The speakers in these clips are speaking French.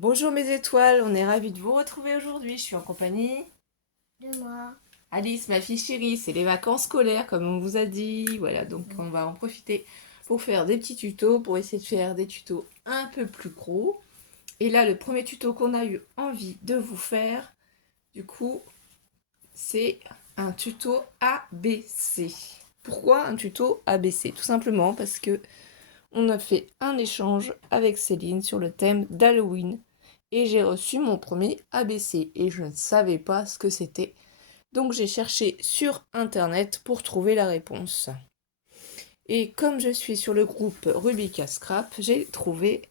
Bonjour mes étoiles, on est ravis de vous retrouver aujourd'hui. Je suis en compagnie De moi. Alice, ma fille chérie. C'est les vacances scolaires comme on vous a dit. Voilà, donc on va en profiter pour faire des petits tutos, pour essayer de faire des tutos un peu plus gros. Et là, le premier tuto qu'on a eu envie de vous faire, du coup, c'est un tuto ABC. Pourquoi un tuto ABC? Tout simplement parce que on a fait un échange avec Céline sur le thème d'Halloween et j'ai reçu mon premier ABC et je ne savais pas ce que c'était. Donc j'ai cherché sur internet pour trouver la réponse. Et comme je suis sur le groupe Rubica Scrap, j'ai trouvé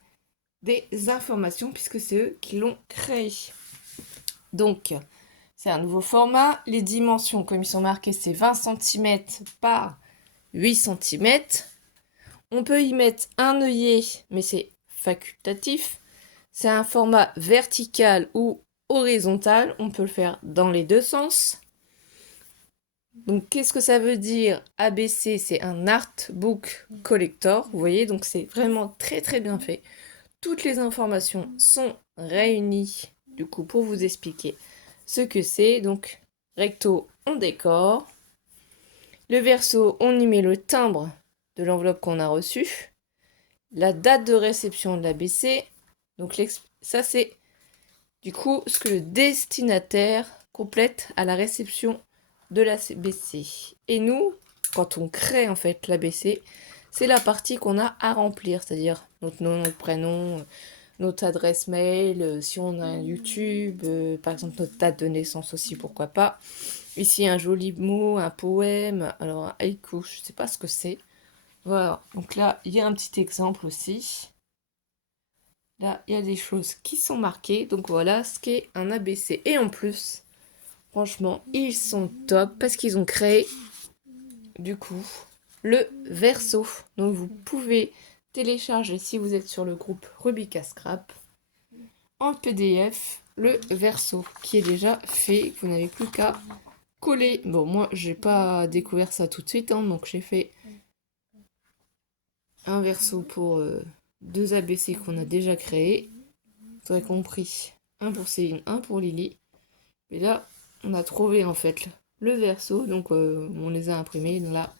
des informations puisque c'est eux qui l'ont créé. Donc, c'est un nouveau format. Les dimensions, comme ils sont marqués, c'est 20 cm par 8 cm. On peut y mettre un œillet, mais c'est facultatif. C'est un format vertical ou horizontal. On peut le faire dans les deux sens. Donc, qu'est-ce que ça veut dire? ABC, c'est un Artbook Collector. Vous voyez, donc c'est vraiment très très bien fait. Toutes les informations sont réunies, du coup, pour vous expliquer ce que c'est. Donc, recto, on décore. Le verso, on y met le timbre de l'enveloppe qu'on a reçue. La date de réception de l'ABC. Donc, ça, c'est du coup ce que le destinataire complète à la réception de l'ABC. Et nous, quand on crée en fait l'ABC, c'est la partie qu'on a à remplir, c'est-à-dire notre nom, notre prénom, notre adresse mail, si on a un YouTube, par exemple notre date de naissance aussi, pourquoi pas. Ici un joli mot, un poème, alors un haïku, je sais pas ce que c'est. Voilà, donc là il y a un petit exemple aussi. Là il y a des choses qui sont marquées, donc voilà ce qu'est un ABC. Et en plus, franchement, ils sont top parce qu'ils ont créé du coup le verso. Donc vous pouvez télécharger si vous êtes sur le groupe Rubica Scrap en PDF le verso qui est déjà fait. Vous n'avez plus qu'à coller. Bon, moi j'ai pas découvert ça tout de suite, hein, donc j'ai fait un verso pour deux ABC qu'on a déjà créés. Vous aurez compris, un pour Céline, un pour Lily. Et là, on a trouvé en fait le verso, donc on les a imprimés. Là,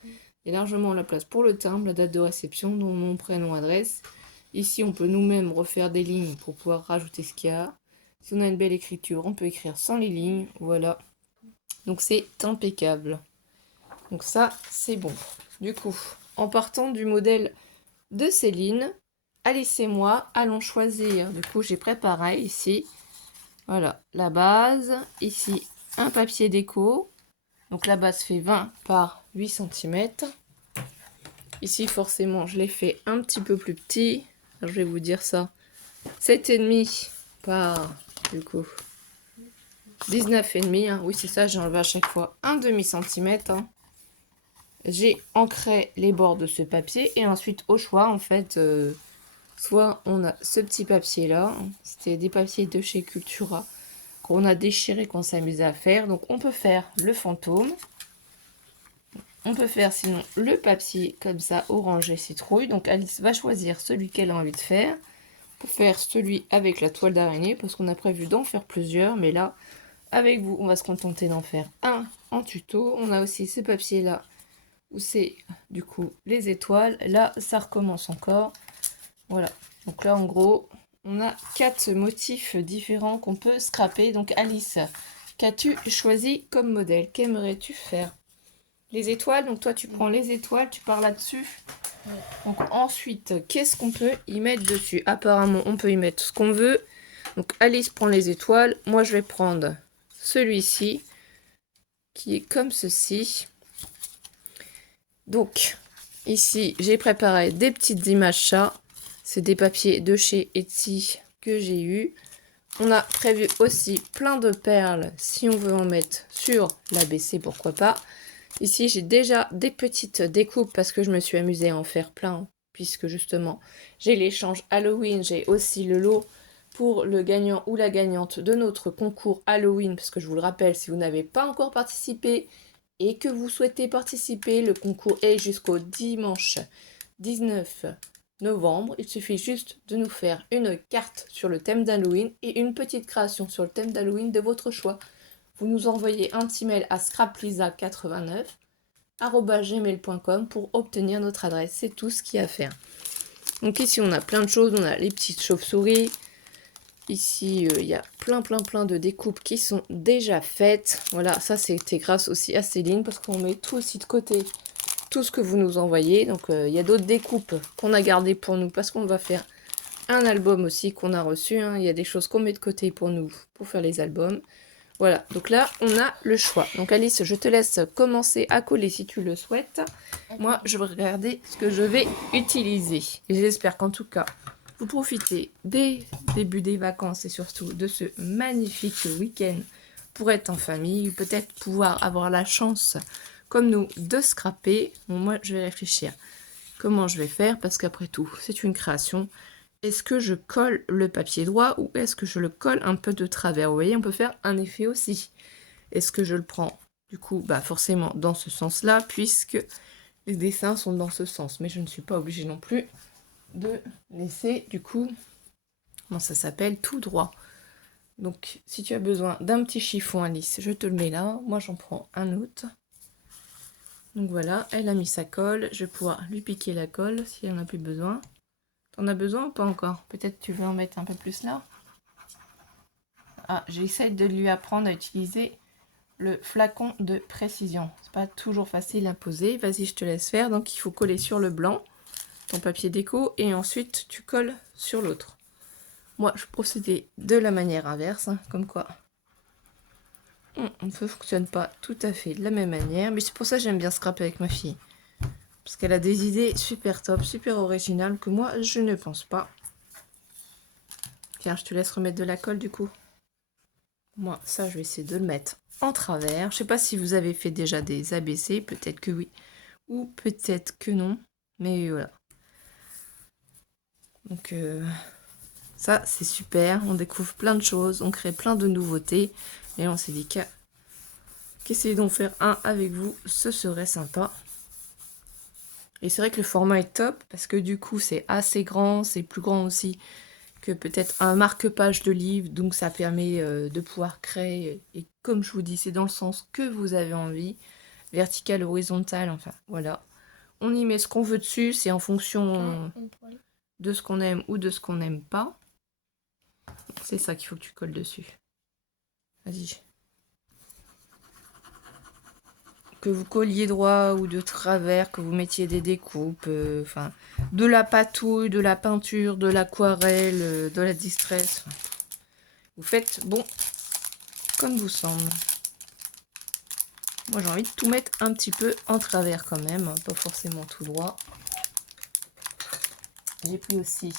il y a largement la place pour le timbre, la date de réception, dont nom, prénom, adresse. Ici, on peut nous-mêmes refaire des lignes pour pouvoir rajouter ce qu'il y a. Si on a une belle écriture, on peut écrire sans les lignes. Voilà. Donc c'est impeccable. Donc ça, c'est bon. Du coup, en partant du modèle de Céline, Alice et moi allons choisir. Du coup, j'ai préparé ici, voilà, la base. Ici, un papier déco. Donc la base fait 20 par 8 cm. Ici, forcément, je l'ai fait un petit peu plus petit. Alors, je vais vous dire ça. 7,5 par, du coup, 19,5. Hein. Oui, c'est ça, j'ai enlevé à chaque fois un demi-centimètre. Hein. J'ai ancré les bords de ce papier et ensuite, au choix, en fait, soit on a ce petit papier-là. Hein. C'était des papiers de chez Cultura qu'on a déchiré, qu'on s'amusait à faire. Donc, on peut faire le fantôme. On peut faire sinon le papier comme ça, orange et citrouille. Donc Alice va choisir celui qu'elle a envie de faire. Pour faire celui avec la toile d'araignée, parce qu'on a prévu d'en faire plusieurs. Mais là, avec vous, on va se contenter d'en faire un en tuto. On a aussi ce papier-là, où c'est du coup les étoiles. Là, ça recommence encore. Voilà. Donc là, en gros, on a 4 motifs différents qu'on peut scraper. Donc Alice, qu'as-tu choisi comme modèle? Qu'aimerais-tu faire? Les étoiles, donc toi tu prends les étoiles, tu pars là-dessus. Donc ensuite, qu'est-ce qu'on peut y mettre dessus? Apparemment, on peut y mettre ce qu'on veut. Donc Alice prend les étoiles. Moi, je vais prendre celui-ci, qui est comme ceci. Donc, ici, j'ai préparé des petites images chats. C'est des papiers de chez Etsy que j'ai eu. On a prévu aussi plein de perles, si on veut en mettre sur l'ABC, pourquoi pas. Ici, j'ai déjà des petites découpes parce que je me suis amusée à en faire plein, puisque justement, j'ai l'échange Halloween, j'ai aussi le lot pour le gagnant ou la gagnante de notre concours Halloween, parce que je vous le rappelle, si vous n'avez pas encore participé et que vous souhaitez participer, le concours est jusqu'au dimanche 19 novembre. Il suffit juste de nous faire une carte sur le thème d'Halloween et une petite création sur le thème d'Halloween de votre choix. Vous nous envoyez un petit mail à scraplisa89@gmail.com pour obtenir notre adresse. C'est tout ce qu'il y a à faire. Donc ici, on a plein de choses. On a les petites chauves-souris. Ici, il y a plein de découpes qui sont déjà faites. Voilà, ça c'était grâce aussi à Céline parce qu'on met tout aussi de côté, tout ce que vous nous envoyez. Donc il y a d'autres découpes qu'on a gardées pour nous parce qu'on va faire un album aussi qu'on a reçu. Hein. Il y a des choses qu'on met de côté pour nous, pour faire les albums. Voilà, donc là, on a le choix. Donc Alice, je te laisse commencer à coller si tu le souhaites. Moi, je vais regarder ce que je vais utiliser. Et j'espère qu'en tout cas, vous profitez des débuts des vacances et surtout de ce magnifique week-end pour être en famille. Peut-être pouvoir avoir la chance, comme nous, de scraper. Bon, moi, je vais réfléchir comment je vais faire parce qu'après tout, c'est une création. Est-ce que je colle le papier droit ou est-ce que je le colle un peu de travers? Vous voyez, on peut faire un effet aussi. Est-ce que je le prends, du coup, bah forcément dans ce sens-là, puisque les dessins sont dans ce sens. Mais je ne suis pas obligée non plus de laisser, du coup, comment ça s'appelle, tout droit. Donc, si tu as besoin d'un petit chiffon, Alice, je te le mets là. Moi, j'en prends un autre. Donc voilà, elle a mis sa colle. Je vais pouvoir lui piquer la colle si elle n'en a plus besoin. T'en as besoin ou pas encore? Peut-être tu veux en mettre un peu plus là. Ah, j'essaie de lui apprendre à utiliser le flacon de précision. C'est pas toujours facile à poser. Vas-y, je te laisse faire. Donc, il faut coller sur le blanc, ton papier déco, et ensuite, tu colles sur l'autre. Moi, je procédais de la manière inverse, hein, comme quoi on ne fonctionne pas tout à fait de la même manière. Mais c'est pour ça que j'aime bien scraper avec ma fille. Parce qu'elle a des idées super top, super originales, que moi, je ne pense pas. Tiens, je te laisse remettre de la colle, du coup. Moi, ça, je vais essayer de le mettre en travers. Je sais pas si vous avez fait déjà des ABC, peut-être que oui, ou peut-être que non. Mais voilà. Donc, ça, c'est super. On découvre plein de choses, on crée plein de nouveautés. Et on s'est dit qu'essayer d'en faire un avec vous, ce serait sympa. Et c'est vrai que le format est top, parce que du coup, c'est assez grand, c'est plus grand aussi que peut-être un marque-page de livre, donc ça permet de pouvoir créer, et comme je vous dis, c'est dans le sens que vous avez envie, vertical, horizontal, enfin voilà. On y met ce qu'on veut dessus, c'est en fonction de ce qu'on aime ou de ce qu'on n'aime pas. C'est ça qu'il faut que tu colles dessus. Vas-y. Que vous colliez droit ou de travers, que vous mettiez des découpes, enfin, de la patouille, de la peinture, de l'aquarelle, de la distress. Vous faites, bon, comme vous semble. Moi, j'ai envie de tout mettre un petit peu en travers quand même, hein, pas forcément tout droit. J'ai pris aussi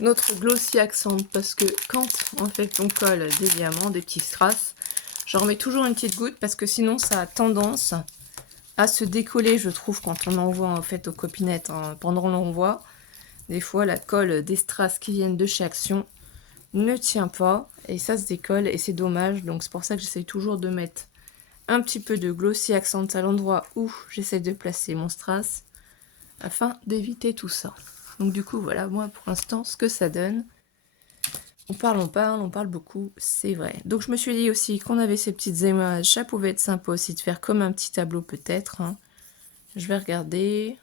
notre glossy accent parce que quand en fait on colle des diamants, des petits strass, j'en remets toujours une petite goutte parce que sinon ça a tendance à se décoller, je trouve, quand on envoie en fait aux copinettes, hein, pendant l'envoi. Des fois la colle des strass qui viennent de chez Action ne tient pas et ça se décolle et c'est dommage, donc c'est pour ça que j'essaye toujours de mettre un petit peu de glossy accent à l'endroit où j'essaie de placer mon strass afin d'éviter tout ça. Donc du coup, voilà, moi pour l'instant, ce que ça donne. On parle beaucoup, c'est vrai. Donc je me suis dit aussi qu'on avait ces petites images, ça pouvait être sympa aussi de faire comme un petit tableau peut-être. Hein. Je vais regarder.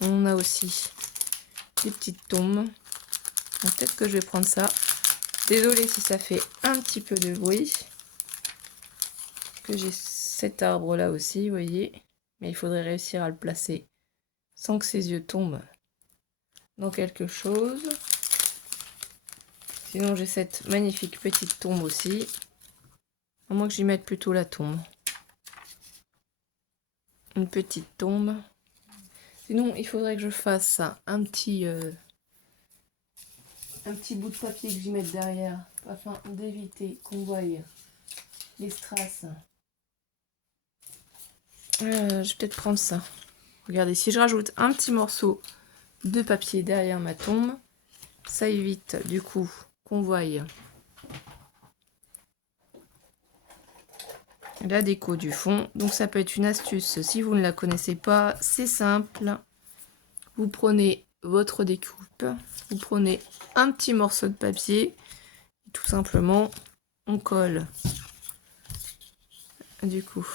On a aussi des petites tombes. Donc peut-être que je vais prendre ça. Désolée si ça fait un petit peu de bruit. Que j'ai cet arbre là aussi, vous voyez. Mais il faudrait réussir à le placer sans que ses yeux tombent dans quelque chose. Sinon j'ai cette magnifique petite tombe aussi. À moins que j'y mette plutôt la tombe. Une petite tombe. Sinon il faudrait que je fasse un petit bout de papier que j'y mette derrière. Afin d'éviter qu'on voie les strass. Je vais peut-être prendre ça. Regardez, si je rajoute un petit morceau de papier derrière ma tombe, ça évite du coup qu'on voie la déco du fond. Donc ça peut être une astuce si vous ne la connaissez pas. C'est simple. Vous prenez votre découpe. Vous prenez un petit morceau de papier. Et tout simplement, on colle. Du coup,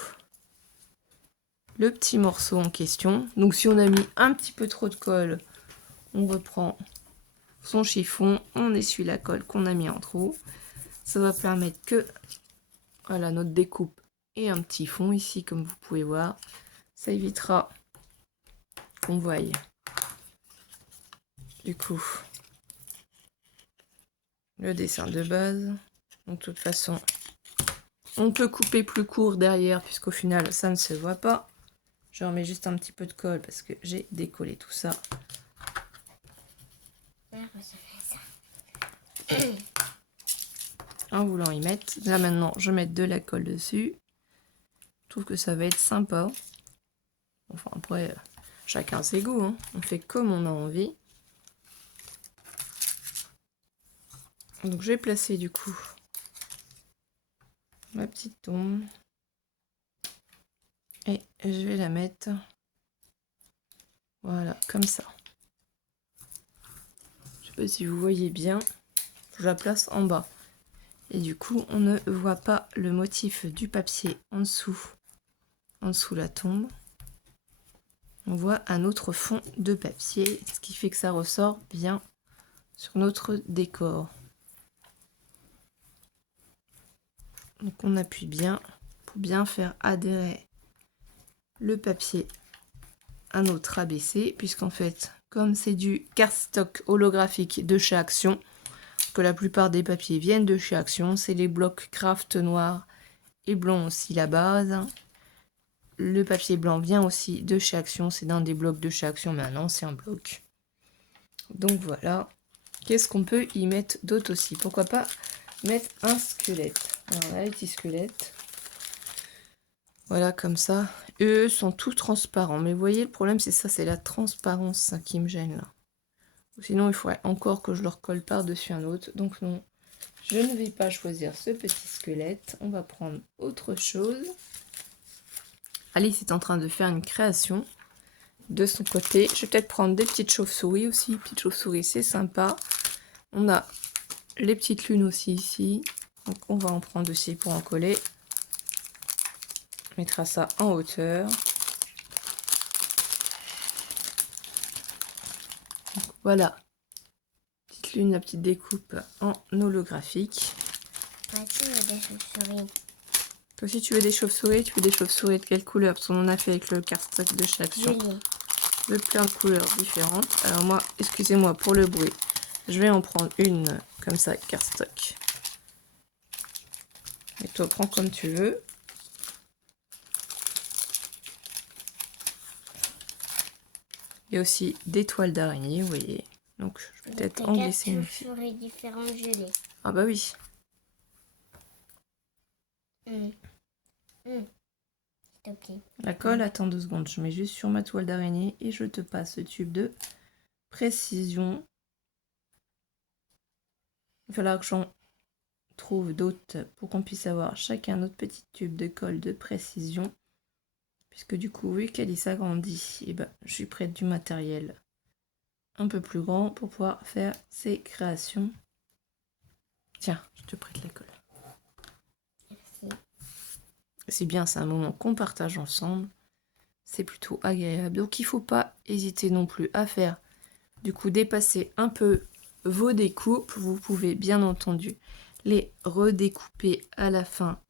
le petit morceau en question. Donc si on a mis un petit peu trop de colle, on reprend son chiffon, on essuie la colle qu'on a mis en trop. Ça va permettre que voilà, notre découpe ait un petit fond ici, comme vous pouvez voir. Ça évitera qu'on voie du coup le dessin de base. Donc de toute façon, on peut couper plus court derrière, puisqu'au final, ça ne se voit pas. Je remets juste un petit peu de colle parce que j'ai décollé tout ça. En voulant y mettre. Là maintenant, je vais mettre de la colle dessus. Je trouve que ça va être sympa. Enfin après, chacun ses goûts, hein. On fait comme on a envie. Donc je vais placer du coup ma petite tombe. Et je vais la mettre, voilà, comme ça. Je sais pas si vous voyez bien. Je la place en bas. Et du coup, on ne voit pas le motif du papier en dessous la tombe. On voit un autre fond de papier, ce qui fait que ça ressort bien sur notre décor. Donc on appuie bien pour bien faire adhérer le papier à notre ABC, puisqu'en fait, comme c'est du cardstock holographique de chez Action, que la plupart des papiers viennent de chez Action, c'est les blocs craft noirs et blancs aussi la base. Le papier blanc vient aussi de chez Action, c'est dans des blocs de chez Action, mais un ancien bloc. Donc voilà. Qu'est-ce qu'on peut y mettre d'autre aussi? Pourquoi pas mettre un squelette? Voilà, les petits squelettes. Voilà, comme ça. Eux sont tout transparents. Mais vous voyez, le problème, c'est ça, c'est la transparence qui me gêne là. Sinon, il faudrait encore que je leur colle par-dessus un autre. Donc non, je ne vais pas choisir ce petit squelette. On va prendre autre chose. Alice est en train de faire une création de son côté. Je vais peut-être prendre des petites chauves-souris aussi. Petites chauves-souris, c'est sympa. On a les petites lunes aussi ici. Donc on va en prendre aussi pour en coller. On mettra ça en hauteur. Donc, voilà. Petite lune, la petite découpe en holographique. Moi aussi, il y a des chauves-souris. Toi aussi tu veux des chauves-souris? Tu veux des chauves-souris de quelle couleur? Parce qu'on en a fait avec le cardstock de chaque champ. De plein de couleurs différentes. Alors moi, excusez-moi pour le bruit. Je vais en prendre une comme ça, cardstock. Et toi, prends comme tu veux. Il y a aussi des toiles d'araignée, vous voyez. Donc, je vais peut-être en glisser une. Chauves-souris différentes gelées. Ah bah oui. Ok. La colle, attends 2 secondes. Je mets juste sur ma toile d'araignée et je te passe ce tube de précision. Il va falloir que j'en trouve d'autres pour qu'on puisse avoir chacun notre petit tube de colle de précision. Puisque du coup, vu qu'elle s'agrandit, et ben, je suis prête du matériel un peu plus grand pour pouvoir faire ces créations. Tiens, je te prête la colle. Merci. C'est bien, c'est un moment qu'on partage ensemble. C'est plutôt agréable. Donc il ne faut pas hésiter non plus à faire du coup dépasser un peu vos découpes. Vous pouvez bien entendu les redécouper à la fin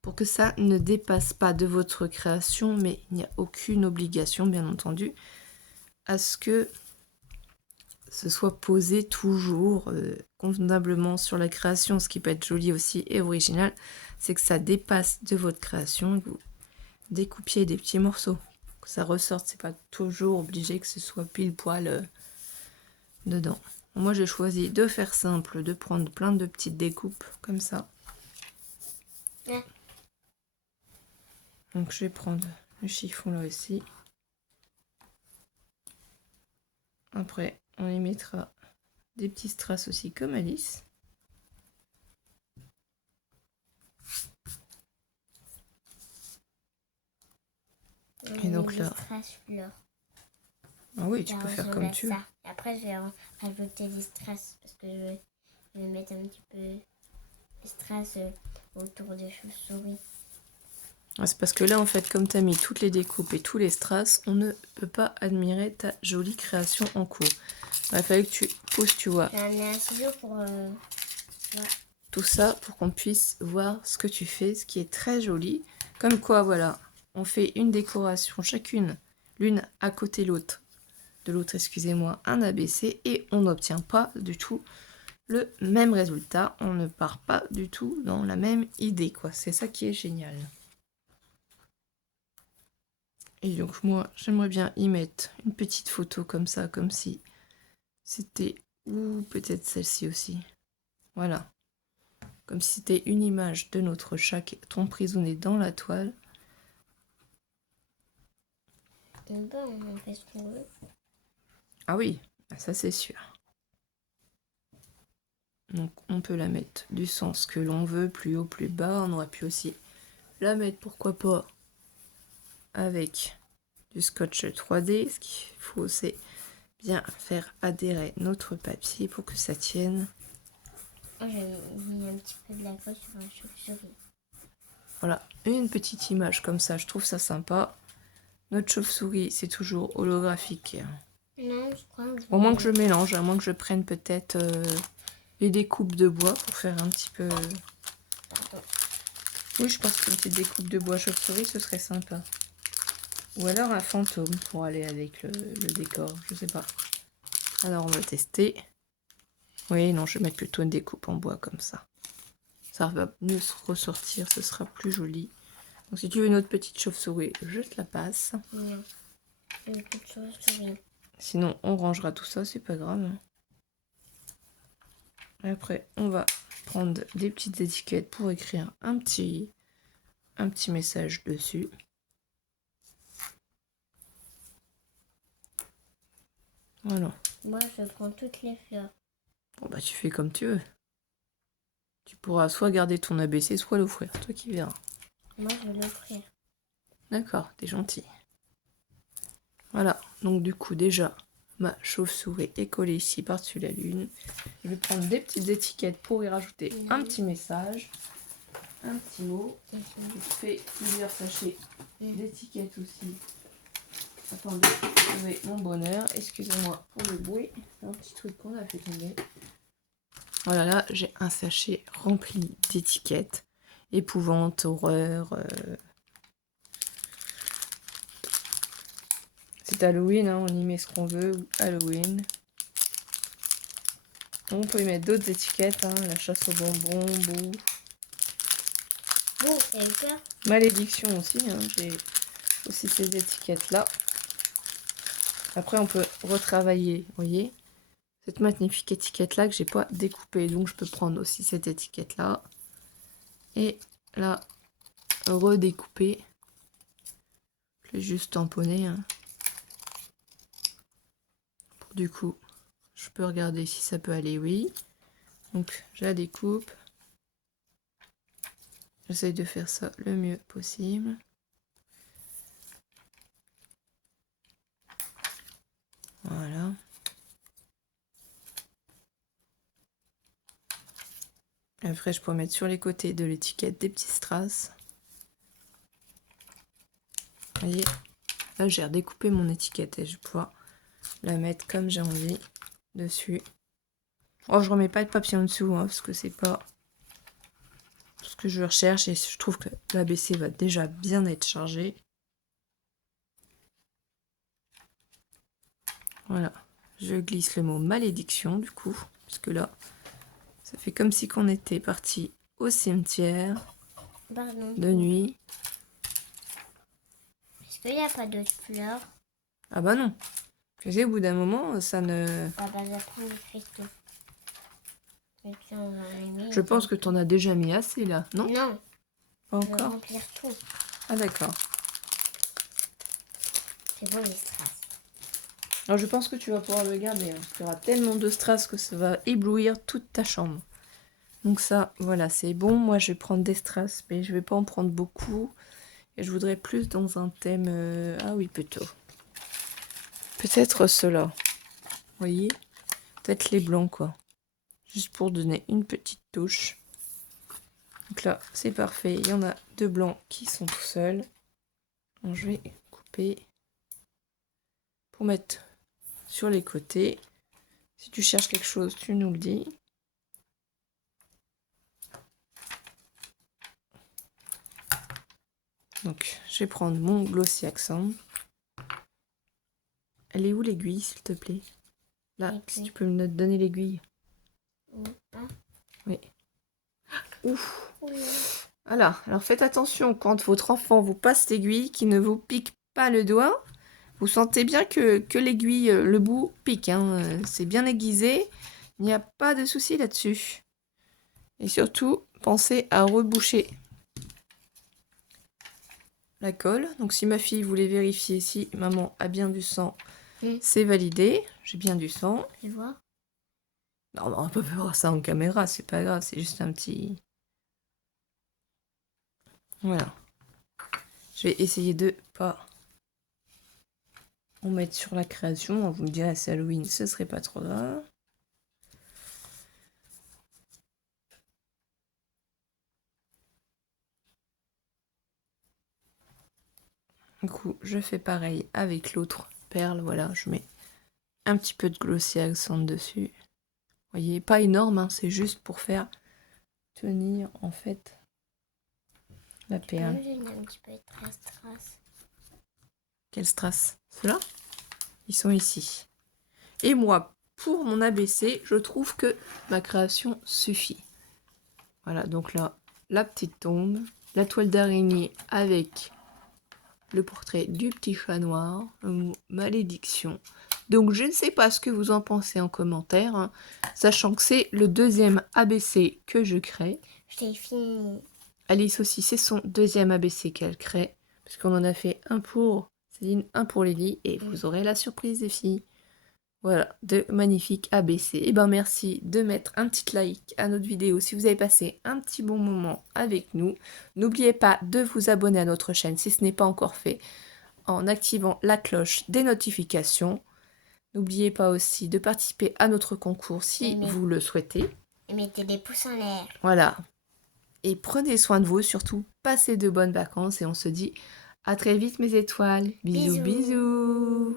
pour que ça ne dépasse pas de votre création, mais il n'y a aucune obligation bien entendu à ce que ce soit posé toujours convenablement sur la création. Ce qui peut être joli aussi et original, c'est que ça dépasse de votre création et que vous découpiez des petits morceaux. Que ça ressorte, c'est pas toujours obligé que ce soit pile poil dedans. Moi j'ai choisi de faire simple, de prendre plein de petites découpes comme ça. Ouais. Donc je vais prendre le chiffon là aussi. Après on y mettra des petits strass aussi comme Alice. Et donc là, Ah oui, tu Ça peux faire ressemble comme à tu veux. ça. Et après, je vais rajouter des strass parce que je vais mettre un petit peu de strass autour des chauves-souris. Ah, c'est parce que là, en fait, comme tu as mis toutes les découpes et tous les strass, on ne peut pas admirer ta jolie création en cours. Il fallait que tu pousses, tu vois, J'ai amené un ciseau pour... ouais. tout ça pour qu'on puisse voir ce que tu fais, ce qui est très joli. Comme quoi, voilà, on fait une décoration chacune, l'une à côté de l'autre, excusez-moi, un ABC, et on n'obtient pas du tout le même résultat. On ne part pas du tout dans la même idée, quoi. C'est ça qui est génial. Et donc moi, j'aimerais bien y mettre une petite photo comme ça, comme si c'était... Ou peut-être celle-ci aussi. Voilà. Comme si c'était une image de notre chat qui est emprisonné dans la toile. Et ben, on en fait ce qu'on veut. Ah oui, ça c'est sûr. Donc on peut la mettre du sens que l'on veut, plus haut, plus bas. On aurait pu aussi la mettre, pourquoi pas, avec du scotch 3D. Ce qu'il faut, c'est bien faire adhérer notre papier pour que ça tienne. Moi, j'ai mis un petit peu de la colle sur un chauve-souris. Voilà, une petite image comme ça, je trouve ça sympa. Notre chauve-souris, c'est toujours holographique. Non, je crois que Au moins que je mélange, à moins que je prenne peut-être les découpes de bois pour faire un petit peu... Pardon. Oui, je pense qu'une petite découpe de bois chauve-souris, ce serait sympa. Ou alors un fantôme pour aller avec le décor, je sais pas. Alors on va tester. Oui, non, je vais mettre plutôt une découpe en bois comme ça. Ça va mieux se ressortir, ce sera plus joli. Donc si tu veux une autre petite chauve-souris, je te la passe. Non, une petite chauve-souris. Sinon, on rangera tout ça, c'est pas grave. Et après, on va prendre des petites étiquettes pour écrire un petit message dessus. Voilà. Moi, je prends toutes les fleurs. Bon bah tu fais comme tu veux. Tu pourras soit garder ton ABC, soit l'offrir, toi qui verras. Moi, je vais l'offrir. D'accord, t'es gentil. Voilà, donc du coup déjà, ma chauve-souris est collée ici par-dessus la lune. Je vais prendre des petites étiquettes pour y rajouter un petit message, un petit mot. Je fais plusieurs sachets d'étiquettes aussi, afin de trouver mon bonheur. Excusez-moi pour le bruit, c'est un petit truc qu'on a fait tomber. Voilà, là j'ai un sachet rempli d'étiquettes. Épouvante, horreur... C'est Halloween, hein, on y met ce qu'on veut. Halloween. On peut y mettre d'autres étiquettes, hein, la chasse aux bonbons, bouh. Bon, et peur. Malédiction aussi, hein, j'ai aussi ces étiquettes-là. Après, on peut retravailler, vous voyez, cette magnifique étiquette-là que j'ai pas découpée. Donc, je peux prendre aussi cette étiquette-là et la redécouper. Je l'ai juste tamponné. Hein. Du coup, je peux regarder si ça peut aller, oui. Donc, je la découpe. J'essaye de faire ça le mieux possible. Voilà. Après, je pourrais mettre sur les côtés de l'étiquette des petits strass. Vous voyez, là, j'ai redécoupé mon étiquette et je vais pouvoir la mettre comme j'ai envie dessus. Oh, je remets pas de papier en dessous, hein, parce que c'est pas ce que je recherche et je trouve que l'ABC va déjà bien être chargé. Voilà, je glisse le mot malédiction du coup, puisque là, ça fait comme si qu'on était parti au cimetière de nuit. Est-ce qu'il n'y a pas d'autres fleurs? Ah bah non. Tu sais, au bout d'un moment, ça ne... Ah bah, j'apprends les cristaux. Je pense que tu en as déjà mis assez là, non? Non, Pas je vais encore? remplir tout. Ah d'accord. C'est bon les strass. Alors je pense que tu vas pouvoir le garder. Hein. Il y aura tellement de strass que ça va éblouir toute ta chambre. Donc ça, voilà, c'est bon. Moi, je vais prendre des strass, mais je vais pas en prendre beaucoup. Et je voudrais plus dans un thème... Ah oui, plutôt peut-être ceux-là. Vous voyez? Peut-être les blancs, quoi. Juste pour donner une petite touche. Donc là, c'est parfait. Il y en a 2 blancs qui sont tout seuls. Donc je vais couper pour mettre sur les côtés. Si tu cherches quelque chose, tu nous le dis. Donc, je vais prendre mon Glossy Accent. Elle est où l'aiguille, s'il te plaît? Là, si tu peux me donner l'aiguille. Oui. Ouf. Voilà, alors faites attention quand votre enfant vous passe l'aiguille, qu'il ne vous pique pas le doigt. Vous sentez bien que l'aiguille, le bout pique, hein. C'est bien aiguisé, il n'y a pas de souci là-dessus. Et surtout, pensez à reboucher la colle. Donc si ma fille voulait vérifier si maman a bien du sang, c'est validé. J'ai bien du sang. Je vois. Non, on peut voir ça en caméra, c'est pas grave, c'est juste un petit... Voilà. Je vais essayer de pas en mettre sur la création. Vous me direz, c'est Halloween, ce serait pas trop grave. Du coup, je fais pareil avec l'autre perle. Voilà, je mets un petit peu de Glossy Accent dessus. Vous voyez, pas énorme, hein, c'est juste pour faire tenir en fait la perle. Un petit peu de strass. Quel strass? Ceux-là? Ils sont ici. Et moi, pour mon ABC, je trouve que ma création suffit. Voilà, donc là, la petite tombe, la toile d'araignée avec le portrait du petit chat noir, le mot malédiction. Donc je ne sais pas ce que vous en pensez en commentaire, hein, sachant que c'est le 2e ABC que je crée. J'ai fini. Alice aussi, c'est son 2e ABC qu'elle crée, puisqu'on en a fait un pour Céline, un pour Lily, et vous aurez la surprise des filles. Voilà, de magnifiques ABC. Et ben merci de mettre un petit like à notre vidéo si vous avez passé un petit bon moment avec nous. N'oubliez pas de vous abonner à notre chaîne si ce n'est pas encore fait en activant la cloche des notifications. N'oubliez pas aussi de participer à notre concours si vous le souhaitez. Et mettez des pouces en l'air. Voilà. Et prenez soin de vous, surtout passez de bonnes vacances et on se dit à très vite mes étoiles. Bisous, bisous.